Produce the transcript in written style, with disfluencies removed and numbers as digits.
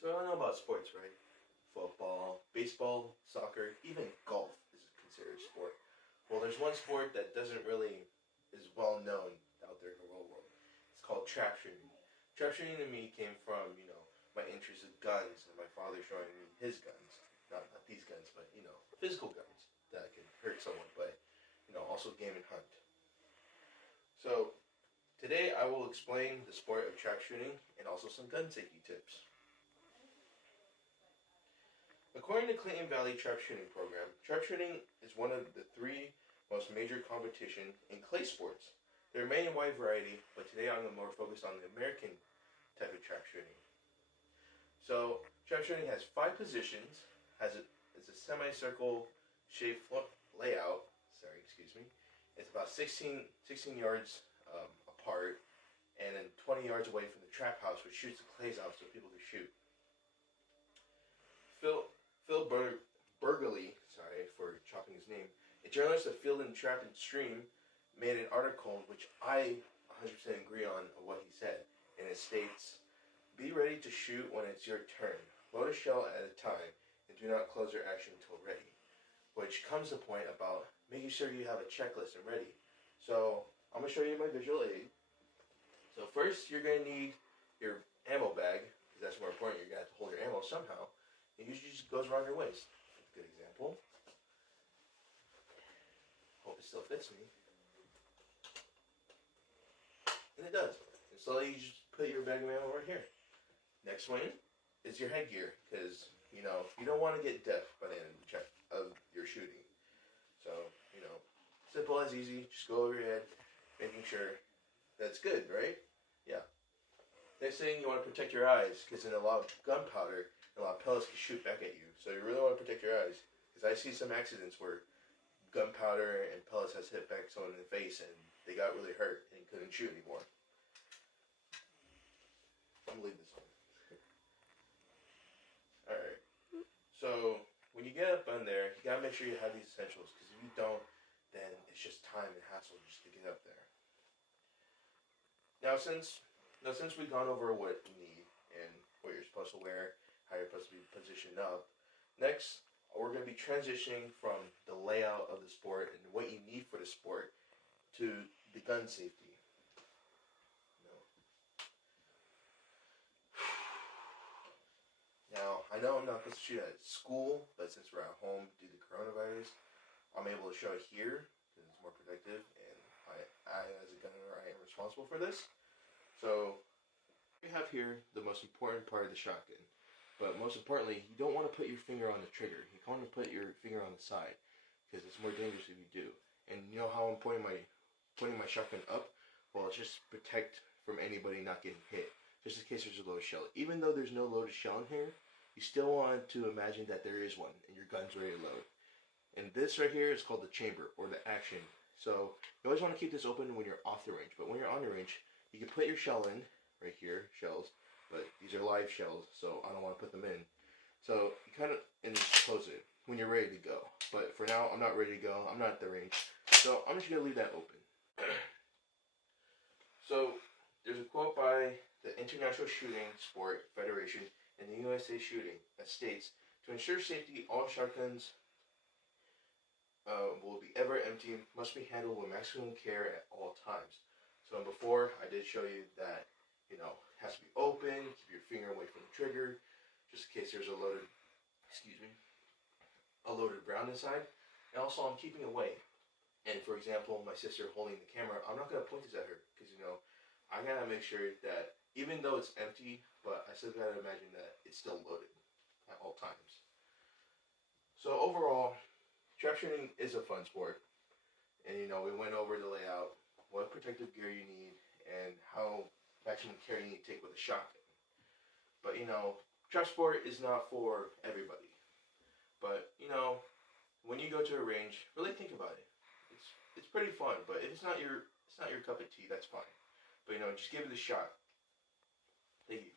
So I know about sports, right? Football, baseball, soccer, even golf is considered a sport. Well, there's one sport that doesn't really is well known out there in the real world. It's called trap shooting. Trap shooting to me came from my interest in guns and my father showing me his guns. Not these guns, but physical guns that can hurt someone, but also game and hunt. So today I will explain the sport of trap shooting and also some gun safety tips. According to Clayton Valley Trap Shooting Program, trap shooting is one of the three most major competition in clay sports. There are many wide variety, but today I'm more focused on the American type of trap shooting. So trap shooting has 5 positions, it's a semicircle shaped layout. Sorry, excuse me. It's about 16 yards apart, and then 20 yards away from the trap house, which shoots the clays out so people can shoot. Phil Burgley, sorry for chopping his name, a journalist of Field and Trap and Stream, made an article which I 100% agree on what he said, and it states, "Be ready to shoot when it's your turn. Load a shell at a time, and do not close your action until ready." Which comes to the point about making sure you have a checklist and ready. So I'm gonna show you my visual aid. So first, you're gonna need your ammo bag, because that's more important. You're gonna have to hold your ammo somehow. It usually just goes around your waist. Good example. Hope it still fits me. And it does. And slowly you just put your bag of ammo right here. Next one is your headgear, because you don't want to get deaf by the end of your shooting. So, simple as easy. Just go over your head, making sure that's good, right? Yeah. Next thing, you want to protect your eyes, because in a lot of gunpowder, a lot of pellets can shoot back at you. So you really want to protect your eyes. Because I see some accidents where gunpowder and pellets has hit back someone in the face and they got really hurt and couldn't shoot anymore. I'm gonna leave this on. Alright. So when you get up on there, you gotta make sure you have these essentials, because if you don't, then it's just time and hassle just to get up there. Now since we've gone over what you need and what you're supposed to wear, how you're supposed to be positioned up, next we're going to be transitioning from the layout of the sport and what you need for the sport to the gun safety. Now, I know I'm not supposed to shoot at school, but since we're at home due to coronavirus, I'm able to show it here because it's more protective, and I as a gun owner, I am responsible for this. So we have here the most important part of the shotgun. But most importantly, you don't want to put your finger on the trigger. You want to put your finger on the side, because it's more dangerous if you do. And you know how I'm pointing my shotgun up? Well, it's just protect from anybody not getting hit, just in case there's a loaded shell. Even though there's no loaded shell in here, you still want to imagine that there is one, and your gun's ready to load. And this right here is called the chamber, or the action. So you always want to keep this open when you're off the range. But when you're on the range, you can put your shell in, right here, shells. But these are live shells, so I don't want to put them in. So you kind of, and just close it when you're ready to go. But for now, I'm not ready to go. I'm not at the range. So I'm just going to leave that open. So there's a quote by the International Shooting Sport Federation and the USA Shooting that states, "To ensure safety, all shotguns will be ever empty, must be handled with maximum care at all times." So before, I did show you that it has to be open, keep your finger away from the trigger, just in case there's a loaded round inside. And also, I'm keeping away. And for example, my sister holding the camera, I'm not going to point this at her, because I got to make sure that even though it's empty, but I still got to imagine that it's still loaded at all times. So overall, trap shooting is a fun sport. And we went over the layout, what protective gear you need, and how maximum care you need to take with a shotgun. But trap sport is not for everybody. But when you go to a range, really think about it. It's pretty fun, but if it's not your cup of tea, that's fine. But just give it a shot. Thank you.